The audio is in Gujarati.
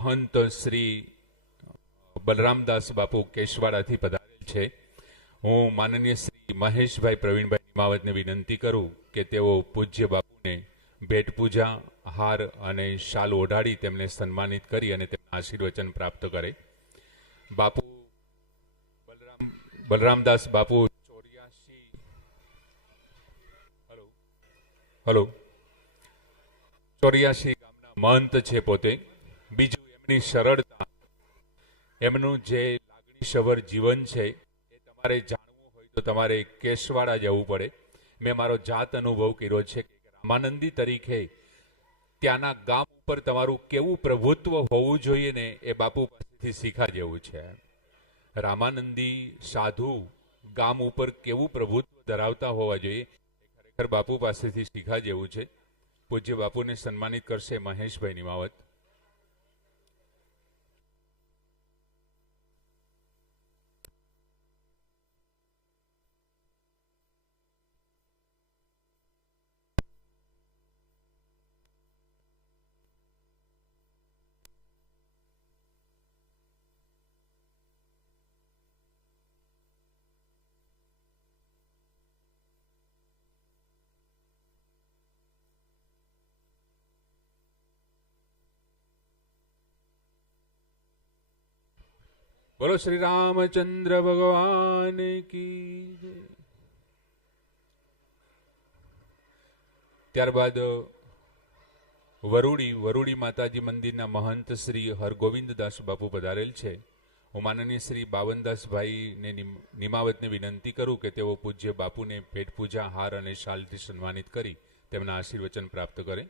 મહંત શ્રી બલરામદાસ બાપુ કેશવાડાથી પધારેલ છે. હું માનનીય શ્રી મહેશભાઈ પ્રવીણભાઈ નિમાવતને વિનંતી કરું કે તેઓ પૂજ્ય બાપુને ભેટ પૂજા, હાર અને શાલ ઓઢાડી તેમને સન્માનિત કરી અને તેમના આશીર્વચન પ્રાપ્ત કરે. બાપુ બલરામદાસ બાપુ 84 ગામના મહંત છે પોતે. બીજું એમની સરળતા, એમનું જે લાગણીસભર જીવન છે એ તમારે જાણવું હોય તો તમારે કેશવાડા જવું પડે. મેં મારો જાત અનુભવ કર્યો છે કે રામાનંદી તરીકે ત્યાંના ગામ ઉપર તમારું કેવું પ્રભુત્વ હોવું જોઈએ ને એ બાપુ પાસેથી શીખા જેવું છે. રામાનંદી સાધુ ગામ ઉપર કેવું પ્રભુત્વ ધરાવતા હોવા જોઈએ એ ખરેખર બાપુ પાસેથી શીખા જેવું છે. પૂજ્ય બાપુને સન્માનિત કરશે મહેશભાઈ નિમાવત. બોલો શ્રી રામચંદ્ર ભગવાન કી જય. ત્યારબાદ વરુડી માતાજી મંદિરના મહંત શ્રી હરગોવિંદદાસ બાપુ પધારેલ છે. હું માનનીય શ્રી બાવનદાસભાઈને નિમાવતને વિનંતી કરું કે તેઓ પૂજ્ય બાપુને ભેટ પૂજા, હાર અને શાલથી સન્માનિત કરી તેમના આશીર્વચન પ્રાપ્ત કરે.